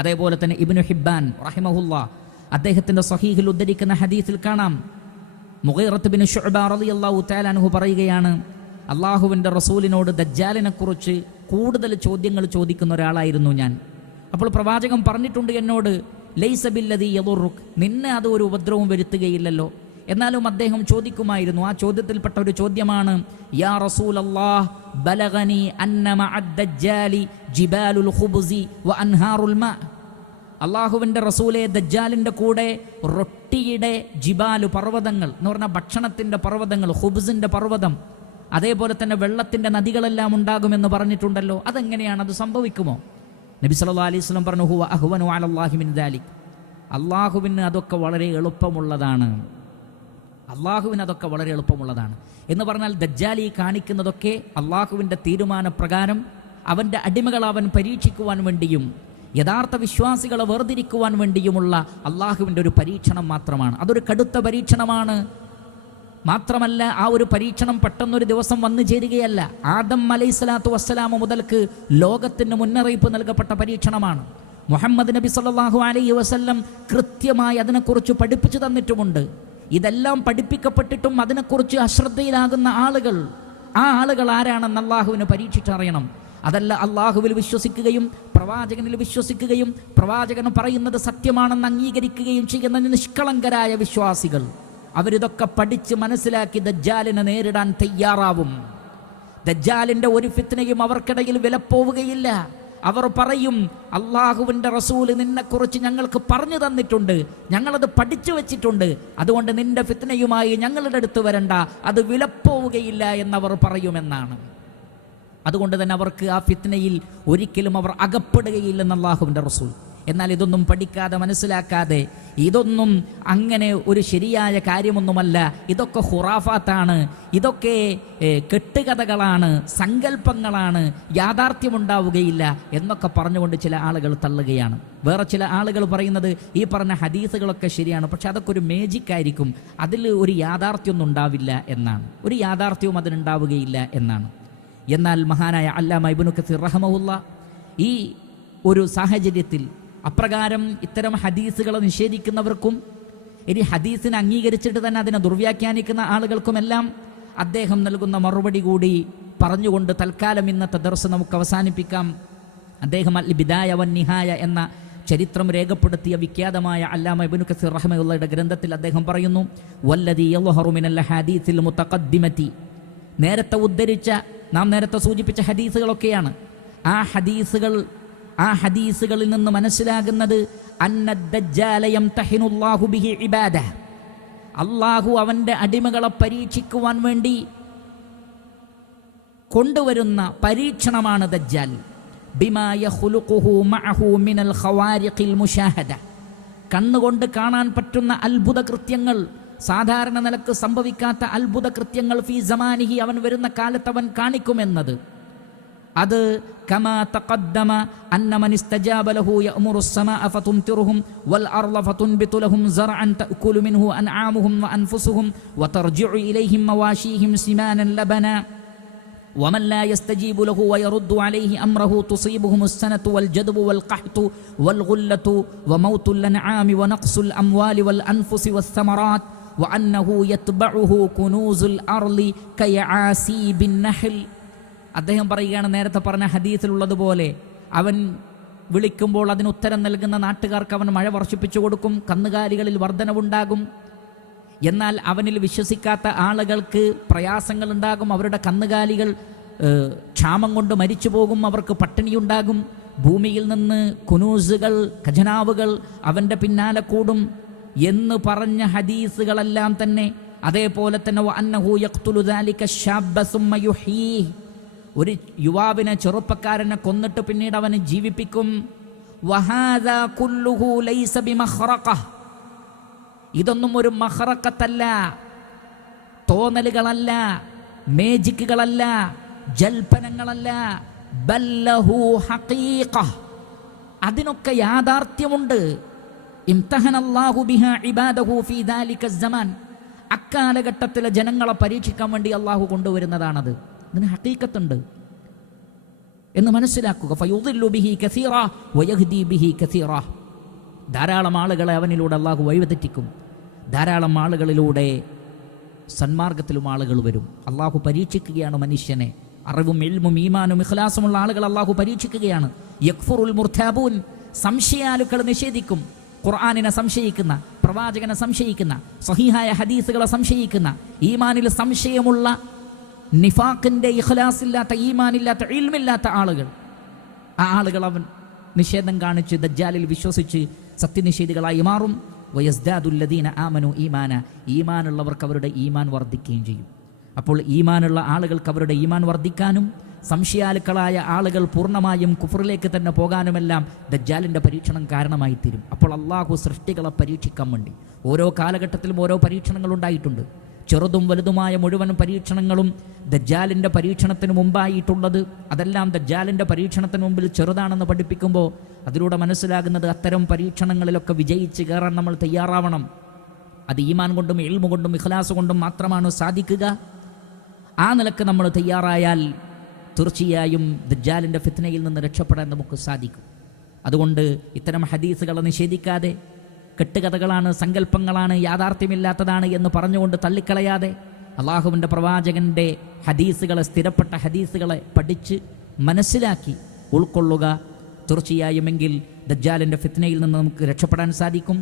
അതേപോലെ തന്നെ ഇബ്നു ഹിബ്ബാൻ റഹിമഹുല്ലാ അദ്ദേഹത്തിൻ്റെ സ്വഹീഹിൽ ഉദ്ധരിക്കുന്ന ഹദീസിൽ കാണാം, മുഗീറത്ത് ബിൻ ശുഅബ റളിയല്ലാഹു തആല അൻഹു പറയുകയാണ്, അള്ളാഹുവിൻ്റെ റസൂലിനോട് ദജ്ജാലിനെക്കുറിച്ച് കൂടുതൽ ചോദ്യങ്ങൾ ചോദിക്കുന്ന ഒരാളായിരുന്നു ഞാൻ. അപ്പോൾ പ്രവാചകൻ പറഞ്ഞിട്ടുണ്ട് എന്നോട്, ലൈസ ബില്ലദീ യദുറുക്, നിന്നെ അത് ഒരു ഉപദ്രവവും വരുത്തുകയില്ലല്ലോ. എന്നാലും അദ്ദേഹം ചോദിക്കുമായിരുന്നു. ആ ചോദ്യത്തിൽപ്പെട്ട ഒരു ചോദ്യമാണ്, യാ റസൂലല്ലാഹ് ബലഗനി അന്ന മഅദ് ദജ്ജാലി ജിബാലുൽ ഖുബ്സി വ അൻഹാറുൽ മാ. അള്ളാഹുവിൻ്റെ റസൂലെ, ദജ്ജാലിൻ്റെ കൂടെ റൊട്ടിയുടെ ജിബാലു, പർവ്വതങ്ങൾ എന്ന് പറഞ്ഞാൽ ഭക്ഷണത്തിൻ്റെ പർവ്വതങ്ങൾ, ഖുബ്സിൻ്റെ പർവ്വതം, അതേപോലെ തന്നെ വെള്ളത്തിൻ്റെ നദികളെല്ലാം ഉണ്ടാകുമെന്ന് പറഞ്ഞിട്ടുണ്ടല്ലോ. അതെങ്ങനെയാണ്, അത് സംഭവിക്കുമോ? നബി സല്ലല്ലാഹു അലൈഹി വസല്ലം പറഞ്ഞു, ഹുവ അഹ്വനു അലല്ലാഹി മിൻ ദാലിക്. അള്ളാഹുവിന് അതൊക്കെ വളരെ എളുപ്പമുള്ളതാണ്. അള്ളാഹുവിന് അതൊക്കെ വളരെ എളുപ്പമുള്ളതാണ് എന്ന് പറഞ്ഞാൽ, ദജ്ജാലി കാണിക്കുന്നതൊക്കെ അള്ളാഹുവിൻ്റെ തീരുമാനപ്രകാരം അവൻ്റെ അടിമകളെ അവൻ പരീക്ഷിക്കുവാൻ വേണ്ടിയും യഥാർത്ഥ വിശ്വാസികളെ വേർതിരിക്കുവാൻ വേണ്ടിയുമുള്ള അള്ളാഹുവിൻ്റെ ഒരു പരീക്ഷണം മാത്രമാണ്. അതൊരു കടുത്ത പരീക്ഷണമാണ്. മാത്രമല്ല, ആ ഒരു പരീക്ഷണം പെട്ടെന്നൊരു ദിവസം വന്നു ചേരുകയല്ല. ആദം അലൈഹിസ്സലാത്തു വസ്സലാമ മുതൽക്ക് ലോകത്തിന് മുന്നറിയിപ്പ് നൽകപ്പെട്ട പരീക്ഷണമാണ്. മുഹമ്മദ് നബി സല്ലല്ലാഹു അലൈഹി വസല്ലം കൃത്യമായി അതിനെക്കുറിച്ച് പഠിപ്പിച്ചു തന്നിട്ടുമുണ്ട്. ഇതെല്ലാം പഠിപ്പിക്കപ്പെട്ടിട്ടും അതിനെക്കുറിച്ച് അശ്രദ്ധയിലാകുന്ന ആളുകൾ, ആ ആളുകൾ ആരാണെന്ന് അള്ളാഹുവിന് പരീക്ഷിച്ചറിയണം. അതല്ല, അള്ളാഹുവിൽ വിശ്വസിക്കുകയും പ്രവാചകനിൽ വിശ്വസിക്കുകയും പ്രവാചകൻ പറയുന്നത് സത്യമാണെന്ന് അംഗീകരിക്കുകയും ചെയ്യുന്ന നിഷ്കളങ്കരായ വിശ്വാസികൾ, അവരിതൊക്കെ പഠിച്ച് മനസ്സിലാക്കി ദജ്ജാലിനെ നേരിടാൻ തയ്യാറാവും. ദജ്ജാലിൻ്റെ ഒരു ഫിത്നയും അവർക്കിടയിൽ വിലപ്പോവുകയില്ല. അവർ പറയും, അള്ളാഹുവിൻ്റെ റസൂൽ നിന്നെക്കുറിച്ച് ഞങ്ങൾക്ക് പറഞ്ഞു തന്നിട്ടുണ്ട്, ഞങ്ങളത് പഠിച്ചു വെച്ചിട്ടുണ്ട്, അതുകൊണ്ട് നിന്റെ ഫിത്നയുമായി ഞങ്ങളുടെ അടുത്ത് വരണ്ട, അത് വിലപ്പോവുകയില്ല എന്നവർ പറയുമെന്നാണ്. അതുകൊണ്ട് തന്നെ അവർക്ക് ആ ഫിത്നയിൽ ഒരിക്കലും അവർ അകപ്പെടുകയില്ലെന്ന് അള്ളാഹുവിൻ്റെ റസൂൽ. എന്നാൽ ഇതൊന്നും പഠിക്കാതെ മനസ്സിലാക്കാതെ, ഇതൊന്നും അങ്ങനെ ഒരു ശരിയായ കാര്യമൊന്നുമല്ല, ഇതൊക്കെ ഖുറാഫാത്താണ്, ഇതൊക്കെ കെട്ടുകഥകളാണ്, സങ്കല്പങ്ങളാണ്, യാഥാർത്ഥ്യമുണ്ടാവുകയില്ല എന്നൊക്കെ പറഞ്ഞുകൊണ്ട് ചില ആളുകൾ തള്ളുകയാണ്. വേറെ ചില ആളുകൾ പറയുന്നത് ഈ പറഞ്ഞ ഹദീസുകളൊക്കെ ശരിയാണ്, പക്ഷെ അതൊക്കെ ഒരു മേജിക്കായിരിക്കും, അതിൽ ഒരു യാഥാർത്ഥ്യമൊന്നും ഉണ്ടാവില്ല എന്നാണ്, ഒരു യാഥാർത്ഥ്യവും അതിനുണ്ടാവുകയില്ല എന്നാണ്. എന്നാൽ മഹാനായ അല്ലാമ ഇബ്നു കസീർ റഹ്മഹുല്ലാ ഈ ഒരു സാഹചര്യത്തിൽ അപ്രകാരം ഇത്തരം ഹദീസുകളെ നിഷേധിക്കുന്നവർക്കും ഇനി ഹദീസിനെ അംഗീകരിച്ചിട്ട് തന്നെ അതിനെ ദുർവ്യാഖ്യാനിക്കുന്ന ആളുകൾക്കുമെല്ലാം അദ്ദേഹം നൽകുന്ന മറുപടി കൂടി പറഞ്ഞുകൊണ്ട് തൽക്കാലം ഇന്നത്തെ ദർസ് നമുക്ക് അവസാനിപ്പിക്കാം. അദ്ദേഹം അൽ ബിദായ വൻ നിഹായ എന്ന ചരിത്രം രേഖപ്പെടുത്തിയ വിഖ്യാതമായ അല്ലാമ ഇബ്നു കസീർ റഹ്മഹുള്ളയുടെ ഗ്രന്ഥത്തിൽ അദ്ദേഹം പറയുന്നു, വല്ലദീ യദ്ഹറു മിനൽ ഹദീസിൽ മുതഖദ്ദിമതി, നേരത്തെ ഉദ്ധരിച്ച, നാം നേരത്തെ സൂചിപ്പിച്ച ഹദീസുകളൊക്കെയാണ്. ആ ഹദീസുകളിൽ നിന്ന് മനസ്സിലാകുന്നത് അന്ന ദജ്ജാല യംതഹിനുല്ലാഹു ബിഹി ഇബാദഹ്, അല്ലാഹു അവൻ്റെ അടിമകളെ പരീക്ഷിക്കുവാൻ വേണ്ടി കൊണ്ടുവരുന്ന പരീക്ഷണമാണ് ദജ്ജാൽ. ബിമാ യഖ്ലുഖുഹു മഅഹു മിനൽ ഖവാരിഖിൽ മുശാഹദ, കണ്ണുകൊണ്ട് കാണാൻ പറ്റുന്ന അത്ഭുത കൃത്യങ്ങൾ, സാധാരണ നിലക്ക് സംഭവിക്കാത്ത അത്ഭുത കൃത്യങ്ങൾ ഫീ സമാനിഹി, അവൻ വരുന്ന കാലത്ത് അവൻ കാണിക്കുമെന്നത്. അത് കമാ തഖദ്ദമ അന്ന മൻ ഇസ്തജാബ ലഹു യഅ്മുറു السماء ഫതുംതിറുഹും വൽ അർള ഫതുൻബിതു ലഹും സറഅൻ തഅകുലു മിൻഹു അൻആമുഹും വഅൻഫുസുഹും വതർജിഉ ഇലൈഹിം മവാശീഹിം സിമാനൻ ലബന ومن لا يستجيب له ويرد عليه أمره تصيبهم السنة والجدب والقحط والغلة وموت الأنعام ونقص الأموال والأنفس والثمرات وأنه يتبعه كنوز الأرض كيعاسيب النحل. അദ്ദേഹം പറയുകയാണ്, നേരത്തെ പറഞ്ഞ ഹദീസിലുള്ളതുപോലെ അവൻ വിളിക്കുമ്പോൾ അതിന് ഉത്തരം നൽകുന്ന നാട്ടുകാർക്ക് അവൻ മഴ വർഷിപ്പിച്ചു കൊടുക്കും, കന്നുകാലികളിൽ വർധനവുണ്ടാകും. എന്നാൽ അവനിൽ വിശ്വസിക്കാത്ത ആളുകൾക്ക് പ്രയാസങ്ങളുണ്ടാകും, അവരുടെ കന്നുകാലികൾ ക്ഷാമം കൊണ്ട് മരിച്ചു പോകും, അവർക്ക് പട്ടിണിയുണ്ടാകും. ഭൂമിയിൽ നിന്ന് കുനൂസുകൾ, ഖജനാവുകൾ അവൻ്റെ പിന്നാലെ കൂടും എന്ന് പറഞ്ഞ ഹദീസുകളെല്ലാം തന്നെ. അതേപോലെ തന്നെ വഅന്നഹു യഖ്തുലു ദാലിക ശാബ്ബ സുമ്മ യുഹീഹ്, ഒരു യുവാവിനെ, ചെറുപ്പക്കാരനെ കൊന്നിട്ട് പിന്നീട് അവനെ ജീവിപ്പിക്കും. വഹാദാ കുല്ലുഹു ലൈസ ബിമഖ്റഖഹ്, ഇതൊന്നും ഒരു മഖ്റഖത്തല്ല, തോന്നലുകളല്ല, മേജിക്കുകളല്ല, ജൽപ്പനങ്ങളല്ല, ബല്ലഹു ഹഖീഖഹ്, അതിനൊക്കെ യാഥാർത്ഥ്യമുണ്ട്. ഇംതഹനല്ലാഹു ബിഹാ ഇബാദഹു ഫീ ദാലിക സമാൻ, അക്കാലഘട്ടത്തിലെ ജനങ്ങളെ പരീക്ഷിക്കാൻ വേണ്ടി അള്ളാഹു കൊണ്ടുവരുന്നതാണത്. ഇതിന് ഹഖീഖത്തുണ്ട്. എന്ന് മനസ്സിലാക്കുക. ഫയുദില്ലു ബിഹി കസീറ വയഹ്ദി ബിഹി കസീറ. ധാരാളം ആളുകളെ അവനിലൂടെ അള്ളാഹു വഴിതെറ്റിക്കും. ധാരാളം ആളുകളിലൂടെ സന്മാർഗത്തിലും ആളുകൾ വരും. അള്ളാഹു പരീക്ഷിക്കുകയാണ് മനുഷ്യനെ. അറിവും ഇൽമും ഈമാനും ഇഖ്ലാസുമുള്ള ആളുകൾ അള്ളാഹു പരീക്ഷിക്കുകയാണ്. യക്ഫുറുൽ മുർതാബൂൻ, സംശയാലുക്കൾ നിഷേധിക്കും. ഖുർആനിനെ സംശയിക്കുന്ന, പ്രവാചകനെ സംശയിക്കുന്ന, സഹീഹായ ഹദീസുകളെ സംശയിക്കുന്ന, ഈമാനിൽ സംശയമുള്ള, നിഫാഖിന്റെ ഇഖ്ലാസില്ലാത്ത, ഈമാനില്ലാത്ത, ഇൽമില്ലാത്ത ആളുകൾ, ആ ആളുകൾ അവൻ നിഷേധം കാണിച്ച് ദജ്ജാലിൽ വിശ്വസിച്ച് സത്യനിഷേധികളായി മാറും. വയസ്ദാദുല്ലദീന ആമനു ഈമാന, ഈമാനുള്ളവർക്ക് അവരുടെ ഈമാൻ വർദ്ധിക്കുകയും ചെയ്യും. അപ്പോൾ ഈമാനുള്ള ആളുകൾക്ക് അവരുടെ ഈമാൻ വർദ്ധിക്കാനും സംശയാലുക്കളായ ആളുകൾ പൂർണ്ണമായും കുഫറിലേക്ക് തന്നെ പോകാനുമെല്ലാം ദജ്ജാലിൻ്റെ പരീക്ഷണം കാരണമായി തീരും. അപ്പോൾ അള്ളാഹു സൃഷ്ടികളെ പരീക്ഷിക്കാൻ വേണ്ടി ഓരോ കാലഘട്ടത്തിലും ഓരോ പരീക്ഷണങ്ങൾ ഉണ്ടായിട്ടുണ്ട്. ചെറുതും വലുതുമായ മുഴുവൻ പരീക്ഷണങ്ങളും ദജ്ജാലിൻ്റെ പരീക്ഷണത്തിന് മുമ്പായിട്ടുള്ളത്. അതെല്ലാം ദജ്ജാലിൻ്റെ പരീക്ഷണത്തിന് മുമ്പിൽ ചെറുതാണെന്ന് പഠിപ്പിക്കുമ്പോൾ അതിലൂടെ മനസ്സിലാകുന്നത് അത്തരം പരീക്ഷണങ്ങളിലൊക്കെ വിജയിച്ച് കയറാൻ നമ്മൾ തയ്യാറാവണം. അത് ഈമാൻ കൊണ്ടും ഇൽമു കൊണ്ടും ഇഖ്ലാസ് കൊണ്ടും മാത്രമാണ് സാധിക്കുക. ആ നിലക്ക് നമ്മൾ തയ്യാറായാൽ തീർച്ചയായും ദജ്ജാലിൻ്റെ ഫിത്നയിൽ നിന്ന് രക്ഷപ്പെടാൻ നമുക്ക് സാധിക്കും. അതുകൊണ്ട് ഇത്തരം ഹദീസുകളെ നിഷേധിക്കാതെ, കെട്ടുകഥകളാണ്, സങ്കല്പങ്ങളാണ്, യാഥാർത്ഥ്യമില്ലാത്തതാണ് എന്ന് പറഞ്ഞുകൊണ്ട് തള്ളിക്കളയാതെ അള്ളാഹുവിൻ്റെ പ്രവാചകൻ്റെ ഹദീസുകളെ, സ്ഥിരപ്പെട്ട ഹദീസുകളെ പഠിച്ച് മനസ്സിലാക്കി ഉൾക്കൊള്ളുക. തീർച്ചയായുമെങ്കിൽ ദജ്ജാലിൻ്റെ ഫിത്നയിൽ നിന്ന് നമുക്ക് രക്ഷപ്പെടാൻ സാധിക്കും.